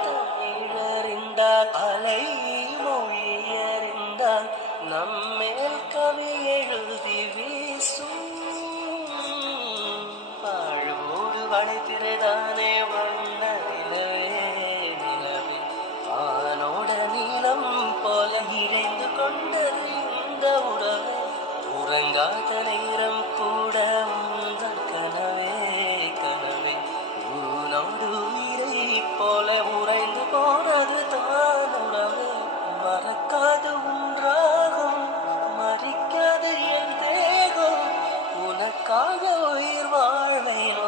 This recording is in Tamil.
தமிழறிந்தால் அலை மொழியறிந்தால் நம்மேல் கவி எழுதி வீசும் வாழ்வோடு வளைத்திரதானே வண்ண நிலவே நிலவே வானோட நீளம் போல நிறைந்து கொண்டது இந்த உறவு உறங்காத நேரம் கூட உந்தன் கனவே கனவே ஊனோடு உயிரை போல உறைந்து போனது தான் உறவு மறக்காது ஒன்றாகும் மறிக்காது என் தேகம் உனக்காக உயிர் வாழ்வேன்.